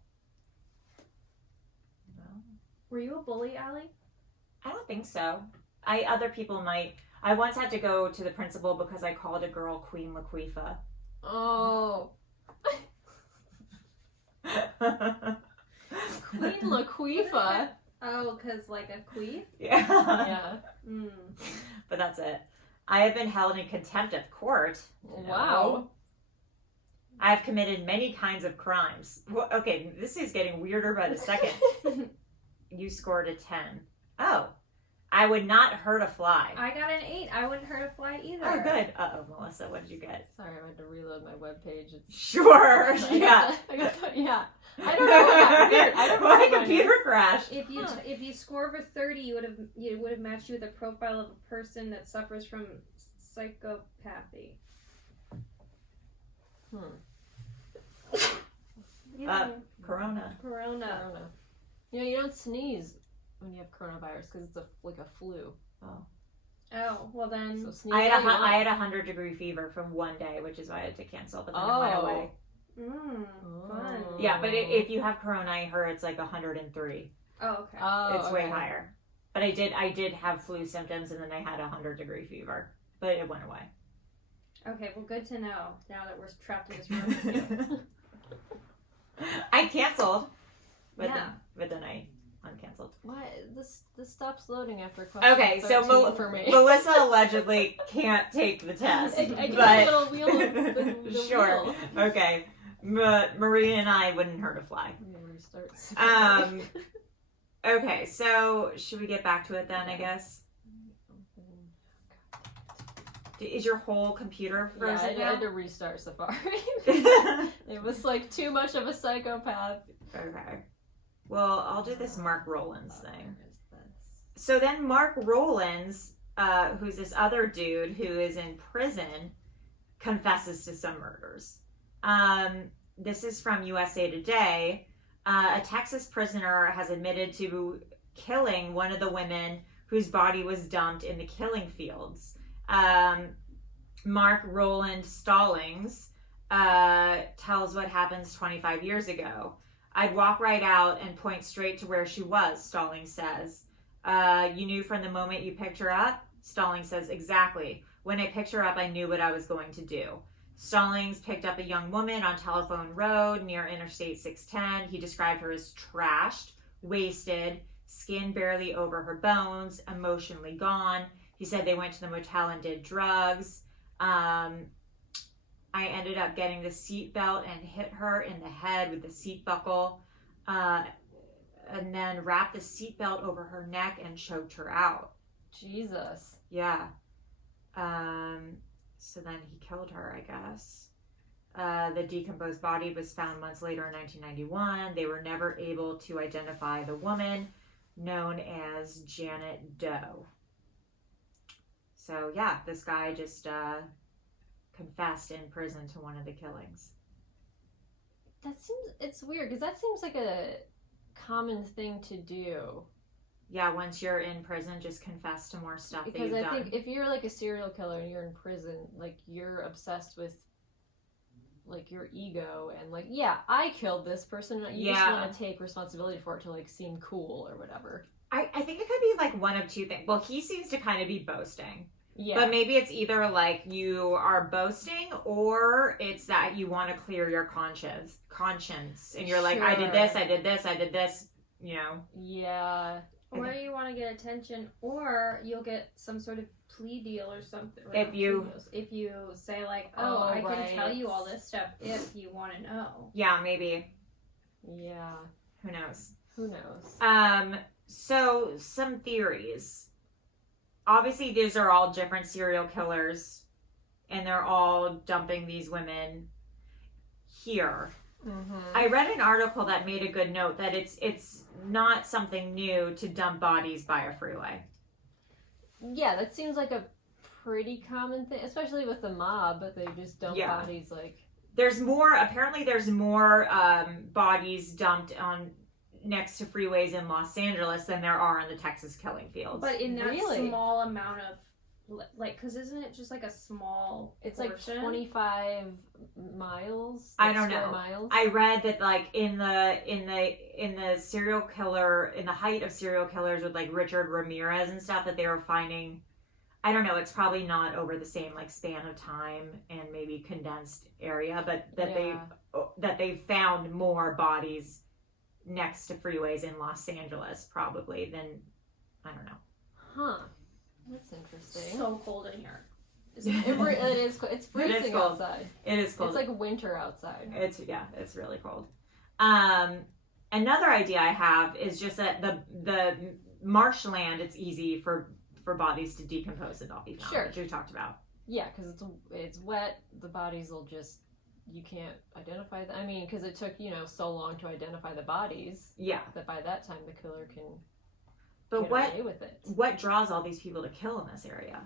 Were you a bully, Allie? I don't think so. Other people might. I once had to go to the principal because I called a girl Queen Laquifa. Oh. Queen Laquifa. Oh, because like a queef? Yeah. Yeah. Mm. But that's it. I have been held in contempt of court. Wow. I have committed many kinds of crimes. Well, okay, this is getting weirder by the second. You scored a 10. Oh. I would not hurt a fly. I got an 8. I wouldn't hurt a fly either. Oh, good. Uh-oh, Melissa, what did you get? Sorry, I had to reload my webpage. Sure. Yeah. Yeah. I don't know. It got weird. I don't know. My what mine computer is. crashed. If you score over 30, you would have matched you with a profile of a person that suffers from psychopathy. Corona. Corona. You know, you don't sneeze when you have coronavirus because it's like a flu. Oh, well then. So sneeze. I had a 100-degree fever from one day, which is why I had to cancel, but then it went away. Fun. Yeah, but if you have corona, I heard it's like 103. Oh, okay. It's way higher. But I did have flu symptoms, and then I had a 100-degree fever, but it went away. Okay, well, good to know now that we're trapped in this room with you. I canceled, but Yeah. then I uncanceled. What? This stops loading after question Okay, so 13 for me. Melissa allegedly can't take the test. I get but... a little wheel. The Sure. wheel. Okay. Maria and I wouldn't hurt a fly. I'm gonna restart. Okay, so should we get back to it then, I guess? Is your whole computer frozen I now? had to restart Safari. Okay. It was like too much of a psychopath. Well, I'll do this Mark Rowlands thing. Where is this? So then Mark Rowlands, who's this other dude who is in prison, confesses to some murders. This is from USA Today. A Texas prisoner has admitted to killing one of the women whose body was dumped in the killing fields. Mark Roland Stallings tells what happens 25 years ago. I'd walk right out and point straight to where she was, Stallings says. You knew from the moment you picked her up? Stallings says, exactly. When I picked her up, I knew what I was going to do. Stallings picked up a young woman on Telephone Road near Interstate 610. He described her as trashed, wasted, skin barely over her bones, emotionally gone. He said they went to the motel and did drugs. I ended up getting the seat belt and hit her in the head with the seat buckle, and then wrapped the seat belt over her neck and choked her out. Jesus. Yeah. So then he killed her, I guess. The decomposed body was found months later in 1991. They were never able to identify the woman, known as Janet Doe. So yeah, this guy just confessed in prison to one of the killings. It's weird because that seems like a common thing to do. Yeah, once you're in prison, just confess to more stuff that you've Because I done. think if you're like a serial killer and you're in prison, like you're obsessed with like your ego and like, yeah, I killed this person. You just want to take responsibility for it to like seem cool or whatever. I think it could be like one of two things. Well, he seems to kind of be boasting. Yeah. But maybe it's either like you are boasting or it's that you want to clear your conscience. And you're like, I did this, I did this, I did this, you know. Yeah. Or you want to get attention, or you'll get some sort of plea deal or something. Or If you- if you say like, Oh, I can right. tell you all this stuff if you want to know. Yeah, maybe. Yeah. Who knows? Who knows? So some theories. Obviously, these are all different serial killers, and they're all dumping these women here. Mm-hmm. I read an article that made a good note that it's not something new to dump bodies by a freeway. Yeah, that seems like a pretty common thing, especially with the mob. But they just dump Yeah. bodies like. There's more bodies dumped on next to freeways in Los Angeles than there are in the Texas killing fields. But in that Really? small amount of, like, because isn't it just like a small It's portion? like 25 miles. I like don't square know. Miles. I read that like in the serial killer, in the height of serial killers with like Richard Ramirez and stuff, that they were finding, I don't know, it's probably not over the same like span of time and maybe condensed area, but that they found more bodies next to freeways in Los Angeles probably than, I don't know. Huh. That's interesting. So cold in here. It is. It's freezing cold. outside. It is cold. It's like winter outside. It's really cold. Another idea I have is just that the marshland, it's easy for bodies to decompose and not be found, Sure. which we talked about. Yeah, because it's wet. The bodies will just, you can't identify them. I mean, because it took so long to identify the bodies Yeah. that by that time the killer can But get what away with it. what draws all these people to kill in this area?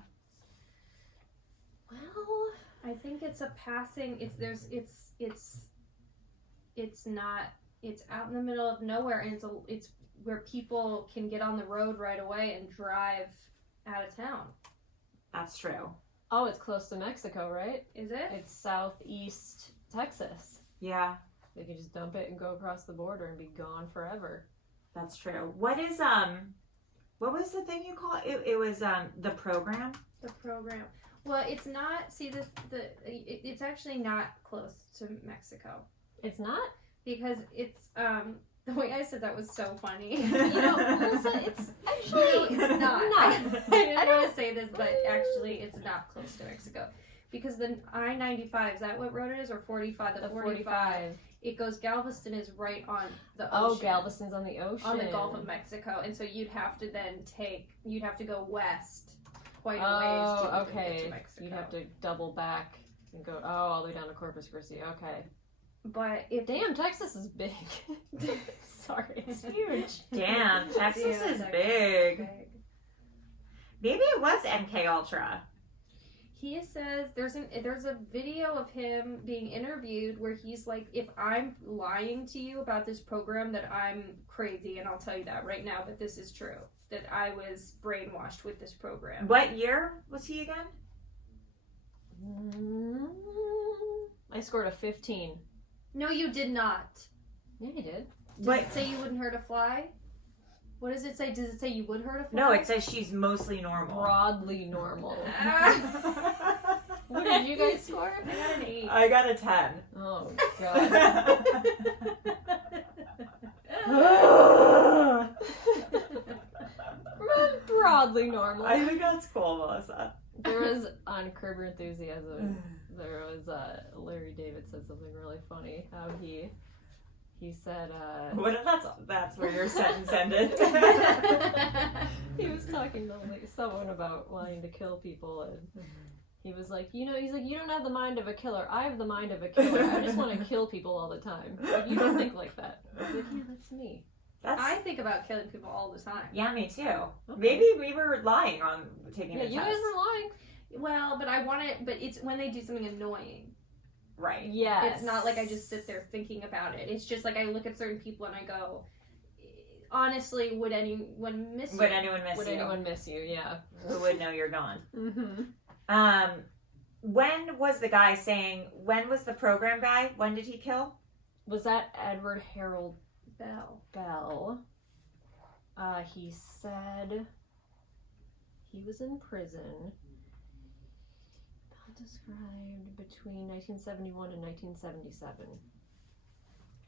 Well, I think it's a passing. It's not. It's out in the middle of nowhere, and it's where people can get on the road right away and drive out of town. That's true. oh, it's close to Mexico, right? Is it? It's southeast Texas. Yeah, They can just dump it and go across the border and be gone forever. that's true. What was the thing you call it? It was the program. The program. Well, it's not. See, it's actually not close to Mexico It's not? because it's the way I said that was so funny. Melissa, it's actually it's not. not. I didn't want to say this, but actually, it's not close to Mexico because the I-95, is that what road it is, or 45? The 45. It goes. Galveston is right on the ocean. Oh, Galveston's on the ocean. On the Gulf of Mexico, and so you'd have to go west quite a ways to even get to Mexico. You'd have to double back and go all the way down to Corpus Christi. Okay. But if Damn, Texas is big. Sorry, it's huge. Damn, Texas Yeah, is Texas big. Maybe it was MK Ultra. He says there's a video of him being interviewed where he's like, if I'm lying to you about this program, that I'm crazy, and I'll tell you that right now, but this is true, that I was brainwashed with this program. What year was he again? I scored a 15. No, you did not. Yeah, you did. Does What? it say you wouldn't hurt a fly? What does it say? Does it say you would hurt a fly? No, it says she's mostly normal. Broadly normal. What What did you guys score? I got an 8. I got a 10. Oh, God. Broadly normal. I think that's cool, Melissa. There was, on Curb Your Enthusiasm, there was, Larry David said something really funny. How he said, What if that's where your sentence ended? he was talking to someone about wanting to kill people, and he was like, you don't have the mind of a killer. I have the mind of a killer. I just want to kill people all the time. Like, you don't think like that. I was like, yeah, that's me. I think about killing people all the time. Yeah, me too. Okay. Maybe we were lying on taking Yeah, the you test. guys were lying. Well, but I want it. But it's when they do something annoying. Right. Yes. It's not like I just sit there thinking about it. It's just like I look at certain people and I go, honestly, would anyone miss you? Would anyone miss Would you? anyone miss you? Yeah. Who would know you're gone? Mm-hmm. When was the program guy? When did he kill? Was that Edward Harold Bell. Bell? He said he was in prison. Described between 1971 and 1977.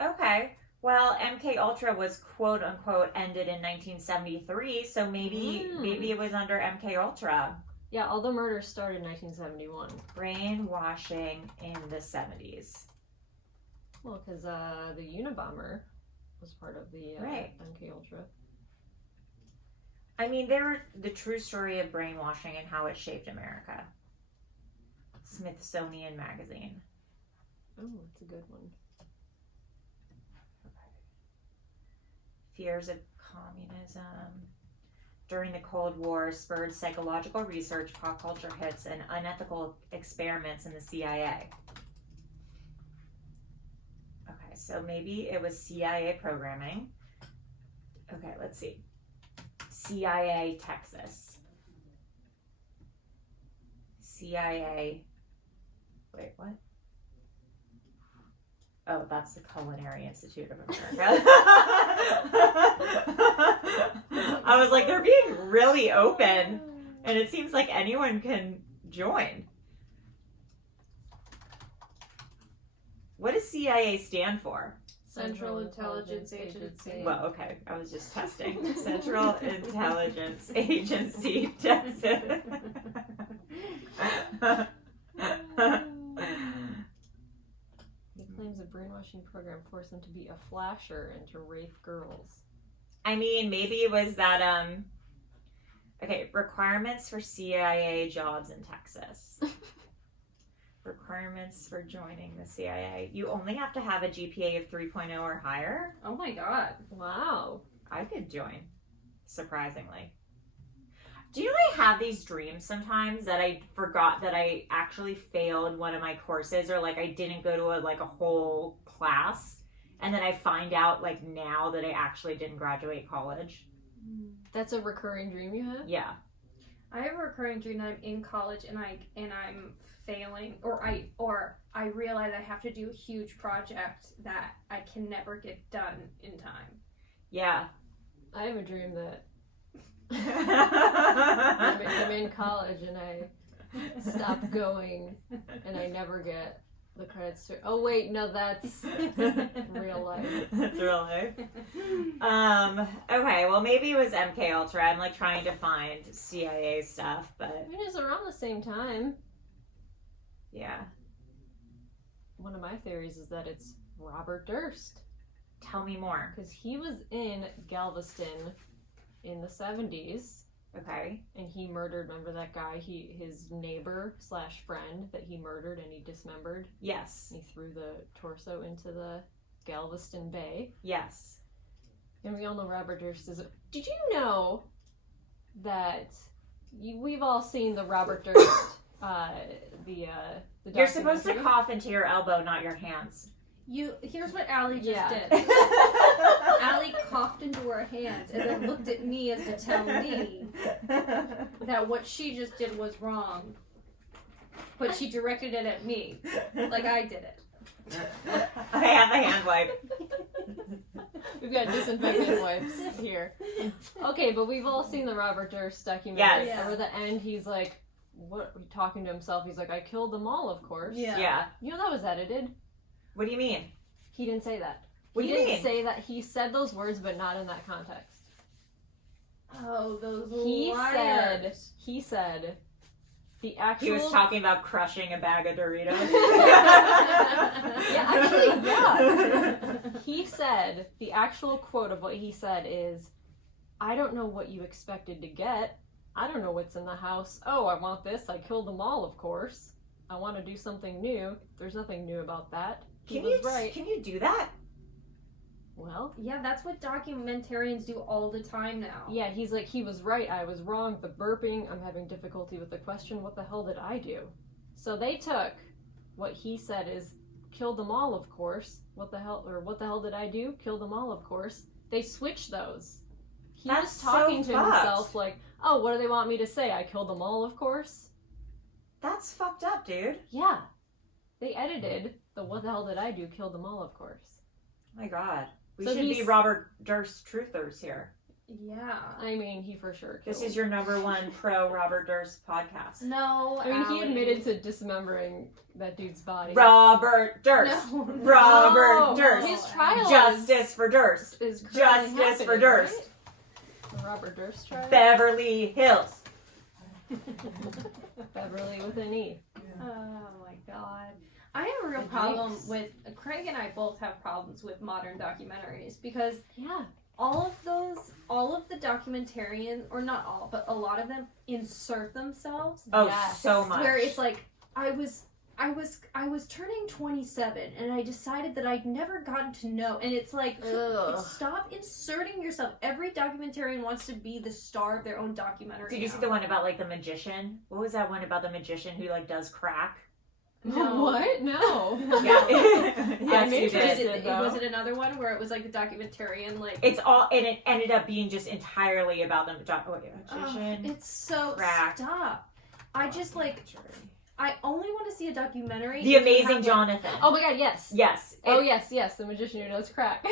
Okay. Well, MK Ultra was quote unquote ended in 1973, so maybe it was under MK Ultra. Yeah, all the murders started in 1971. Brainwashing in the 70s. Well, because the Unabomber was part of the MK Ultra. I mean, they were the true story of brainwashing and how it shaped America. Smithsonian Magazine. Oh, that's a good one. Fears of communism during the Cold War spurred psychological research, pop culture hits, and unethical experiments in the CIA. Okay, so maybe it was CIA programming. Okay, let's see. CIA Texas. CIA. Wait, what? Oh, that's the Culinary Institute of America. I was like, they're being really open, and it seems like anyone can join. What does CIA stand for? Central Intelligence Agency. Well, okay, I was just testing. Central Intelligence Agency, Texas. He claims a brainwashing program forced him to be a flasher and to rape girls. I mean, maybe it was that, okay, requirements for CIA jobs in Texas. Requirements for joining the CIA. You only have to have a GPA of 3.0 or higher. Oh my god. Wow. I could join, surprisingly. Do you know I have these dreams sometimes that I forgot that I actually failed one of my courses, or like I didn't go to a whole class, and then I find out like now that I actually didn't graduate college. That's a recurring dream you have? Yeah. I have a recurring dream that I'm in college and I'm failing, or I realize I have to do a huge project that I can never get done in time. Yeah. I have a dream that I'm in college and I stop going and I never get the credits to. Oh wait, no, that's real life. That's real life. Okay, well maybe it was MK Ultra. I'm like trying to find CIA stuff, but I mean, it's around the same time. yeah. One of my theories is that it's Robert Durst. Tell me more. Because he was in Galveston in the 70s. Okay. And he murdered, remember that guy, his neighbor / friend that he murdered and he dismembered? Yes. And he threw the torso into the Galveston Bay. Yes. And we all know Robert Durst is... Did you know that... we've all seen the Robert Durst, the You're supposed to documentary. cough into your elbow, not your hands. Here's what Allie just Yeah. did. Allie coughed into her hands and then looked at me as to tell me that what she just did was wrong. But she directed it at me, like I did it. I have a hand wipe. We've got disinfectant wipes here. Okay, but we've all seen the Robert Durst documentary. Yes. Over the end, he's like, talking to himself, he's like, I killed them all, of course. Yeah. You know that was edited? What do you mean? He didn't say that. What do you He mean? didn't say that. He said those words, but not in that context. Oh, those He liars. said, the actual... He was talking about crushing a bag of Doritos. Yeah, actually, yeah. He said, the actual quote of what he said is, I don't know what you expected to get. I don't know what's in the house. Oh, I want this. I killed them all, of course. I want to do something new. There's nothing new about that. He was right. Can you do that? Well, Yeah, that's what documentarians do all the time now. yeah, he's like, he was right. I was wrong. The burping, I'm having difficulty with the question. What the hell did I do? So they took what he said is, killed them all, of course. What the hell did I do? Killed them all, of course. They switched those. He That's was talking so to fucked. himself like, oh, what do they want me to say? I killed them all, of course. That's fucked up, dude. Yeah. They edited the what the hell did I do? Killed them all, of course. Oh my god. We So should be he's- Robert Durst truthers here. Yeah. I mean, he for sure killed. This is your number one pro Robert Durst podcast. No, I mean, he Allie. admitted to dismembering that dude's body. Robert Durst. No. Robert No. Durst. His trial Justice for Durst. is Justice currently for happening, Durst. right? The Robert Durst trial. Beverly Hills. Beverly with an E. Oh my god. I have a real The problem jinx. with Craig and I both have problems with modern documentaries because Yeah. all of the documentarian, or not all, but a lot of them insert themselves Oh, Yes. so much. where it's like I was turning 27 and I decided that I'd never gotten to know, and it's like Ugh. stop inserting yourself. Every documentarian wants to be the star of their own documentary. Did you now. see the one about like the magician? What was that one about the magician who like does crack? No. What? No. Yeah. I'm Yes, you interested. did. though. Was it another one where it was like the documentarian like It's all, and it ended up being just entirely about the oh, magician. it's so Crack. stop. I just like I only want to see a documentary. The if you Amazing have, Jonathan. Oh my god, yes. Yes. Oh, yes, the magician who does crack.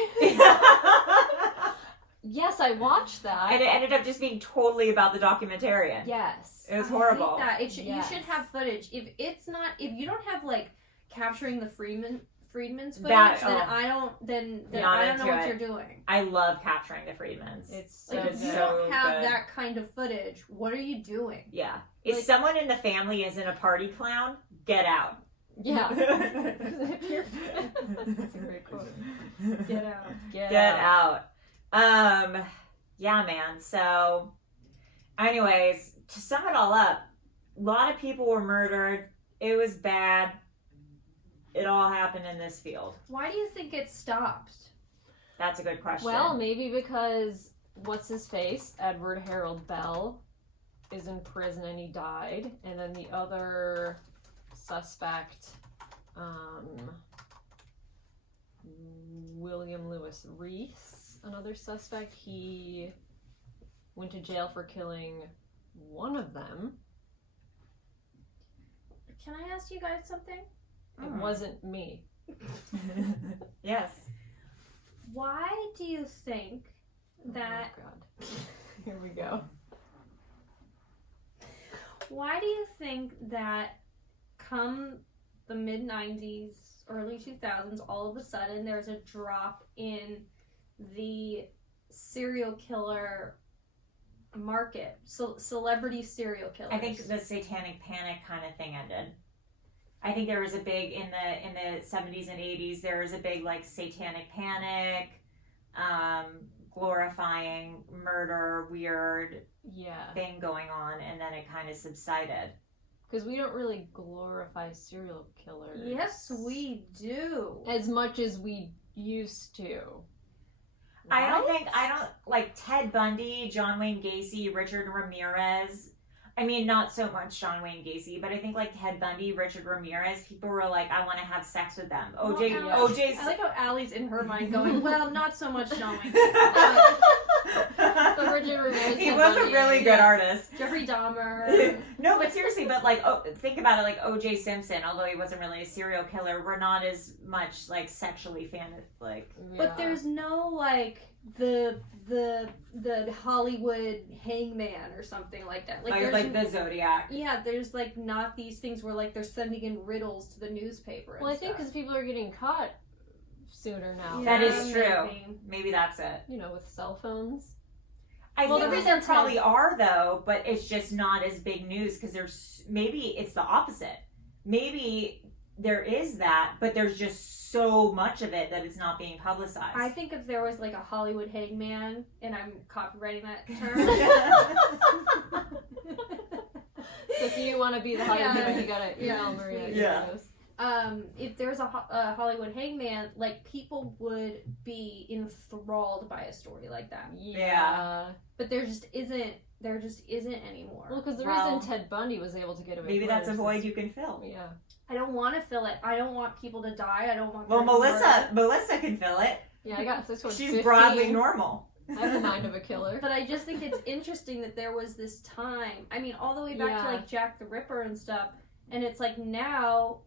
Yes, I watched that. And it ended up just being totally about the documentarian. Yes. It was I horrible. hate that. It should, Yes. You should have footage. If you don't have like capturing the Friedman's footage, That- then oh. I don't. Then Not I don't know into what it. you're doing. I love capturing the Friedmans. It's so Like if good. you so don't have good. that kind of footage, what are you doing? Yeah. If Like- someone in the family isn't a party clown, get out. Yeah. Get That's a great quote. Get out. Get out. Yeah, man. So, anyways, to sum it all up, a lot of people were murdered. It was bad. It all happened in this field. Why do you think it stopped? That's a good question. Well, maybe because what's his face? Edward Harold Bell is in prison and he died. And then the other suspect, William Lewis Reese, another suspect, he went to jail for killing one of them. Can I ask you guys something? It wasn't me. Yes. Why do you think that? Oh, God. Here we go. Why do you think that come the mid 90s, early 2000s, all of a sudden there's a drop in the serial killer market, so celebrity serial killers? I think the satanic panic kind of thing ended. I think there was a big in the 70s and 80s. There was a big like satanic panic, glorifying murder, weird Yeah. thing going on, and then it kind of subsided. Because we don't really glorify serial killers. Yes, we do. As much as we used to. I don't Right? think like Ted Bundy, John Wayne Gacy, Richard Ramirez. I mean, not so much John Wayne Gacy, but I think like Ted Bundy, Richard Ramirez, people were like, I want to have sex with them. OJ's. I like how Allie's in her mind going, well, not so much John Wayne. But Richard Ramirez, He Ted was a Bundy, really good yeah. artist. Jeffrey Dahmer. No, but seriously, but like, think about it, like O.J. Simpson, although he wasn't really a serial killer, were not as much like sexually like. But Yeah. there's no like the Hollywood hangman or something like that. There's Like the Zodiac. yeah, there's like not these things where like they're sending in riddles to the newspaper. And Well, I think stuff. because people are getting caught sooner now. That is Yeah, true. maybe. Maybe that's it. You know, with cell phones. I Well, think the that there reason probably are though, but it's just not as big news because there's maybe it's the opposite. Maybe there is that, but there's just so much of it that it's not being publicized. I think if there was like a Hollywood hangman, and I'm copywriting that term. So if you want to be the Hollywood Yeah. hero, you gotta email Yeah. Maria. Yeah. If there's a Hollywood hangman, like people would be enthralled by a story like that. Yeah. But there just isn't anymore. Well, because the Well, reason Ted Bundy was able to get away Maybe with that's a murders void is- you can fill. Yeah. I don't want to fill it. I don't want people to die. I don't want. Well, there to be murder. Melissa can fill it. Yeah, I got this one. She's broadly normal. I have the mind of a killer. But I just think it's interesting that there was this time. I mean, all the way back Yeah. to like Jack the Ripper and stuff. And it's like now,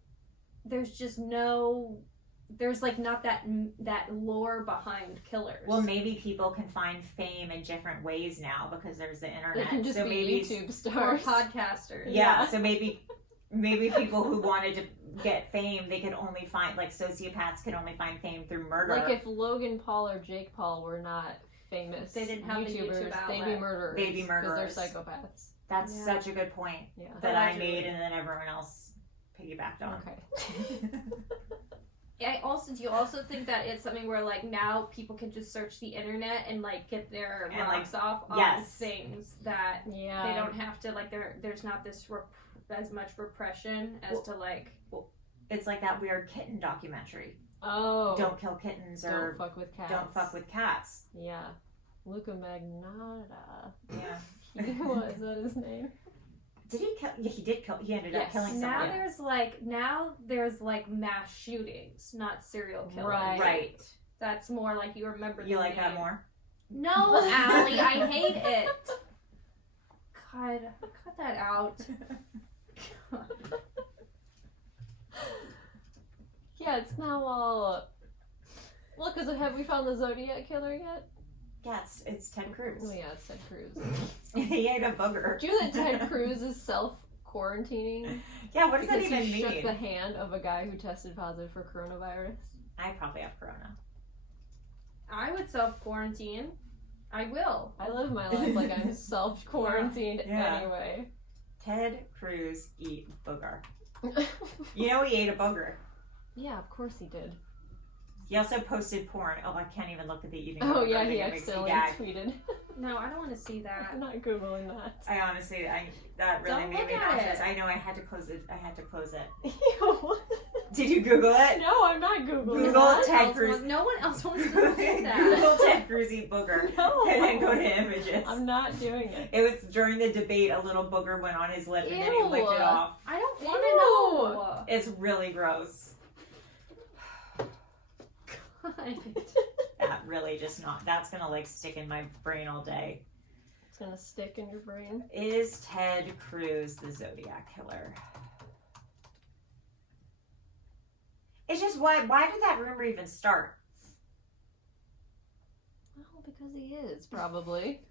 there's just no there's like not that lore behind killers. Well, maybe people can find fame in different ways now because there's the internet. They can just so be maybe YouTube or stars. podcasters. yeah. So maybe people who wanted to get fame, they could only find, like, sociopaths could only find fame through murder. Like if Logan Paul or Jake Paul were not famous, They didn't have the YouTubers, YouTube they'd be outlet. murderers. They'd be because murderers. they're psychopaths. That's Yeah. such a good point Yeah. that I Allegedly. made, and then everyone else piggybacked on. Okay. Do you also think that it's something where like now people can just search the internet and like get their And, like, rocks off on yes. things that Yeah. they don't have to like there's not this as much repression as to like It's like that weird kitten documentary. Oh. Don't kill kittens or Don't fuck with cats. don't fuck with cats. Yeah. Luca Magnotta. Yeah. What is that his name? Did he kill? Yeah, he did kill. He ended up Yes. killing now someone. there's like mass shootings, not serial killers. Right. That's more like you remember. You the like that name. more? No, Allie, I hate it. God, cut that out. Yeah, it's now all. Well, because have we found the Zodiac killer yet? Yeah, it's Ted Cruz. Oh yeah, it's Ted Cruz. He ate a booger. Do you know that Ted Cruz is self-quarantining? Yeah, what does that Because even he shook mean? the hand of a guy who tested positive for coronavirus. I probably have corona. I would self-quarantine. I will. I live my life like I'm self-quarantined Yeah. anyway. Ted Cruz eat booger. You know he ate a booger. Yeah, of course he did. He also posted porn. Oh, I can't even look at the eating. Oh booger. yeah, I think he it makes me accidentally gag. tweeted. No, I don't want to see that. I'm not googling that. I honestly, that really Don't made look me at nauseous. it. I know I had to close it. Ew. Did you Google it? No, I'm not googling Google that. Ted Cruz. No one else wants to Google see that. Ted Cruz eat booger. No. And then go to images. I'm not doing it. It was during the debate. A little booger went on his lip and then he Ew. licked it off. I don't Ew. want to know. It's really gross. God. That really that's gonna like stick in my brain all day. It's gonna stick in your brain. Is Ted Cruz the Zodiac killer? It's just why did that rumor even start? Well, because he is, probably.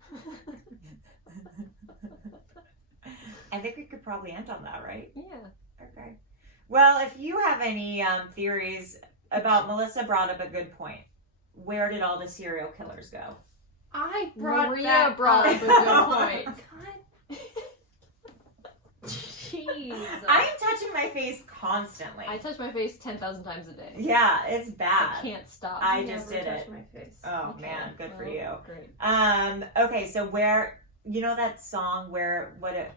I think we could probably end on that, right? Yeah. Okay. Well, if you have any theories about, Melissa brought up a good point. Where did all the serial killers go? I Maria brought up a good point. God. Jeez. I am touching my face constantly. I touch my face 10,000 times a day. Yeah, it's I bad. can't stop. I just never did touch it. My face. Oh Okay, man, good for well, you. Great. Okay, so where you know that song where Where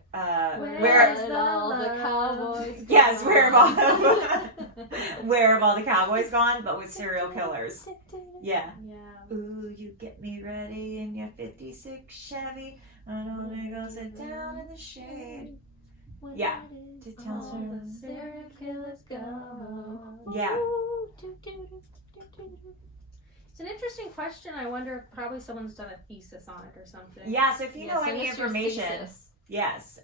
where did all the cowboys go? yes, where have all the cowboys gone, but with serial killers. Yeah. Yeah. Ooh, you get me ready in your 56 Chevy. I don't wanna go sit down in the shade. Yeah. To tell All her- the serial killers go. Yeah. It's an interesting question. I wonder if probably someone's done a thesis on it or something. Yeah, so if you Yeah, know send any us your information, thesis. yes.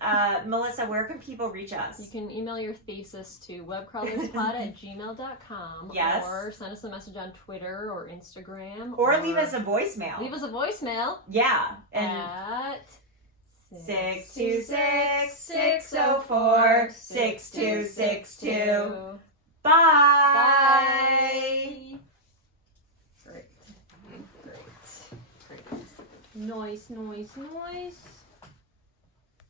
Melissa, where can people reach You us? can email your thesis to webcrawlerspod@gmail.com. Yes. Or send us a message on Twitter or Instagram. Or leave us a voicemail. Leave us a voicemail Yeah. And at 626-604-6262. Bye. Bye. Great. Great. Noise, noise, noise.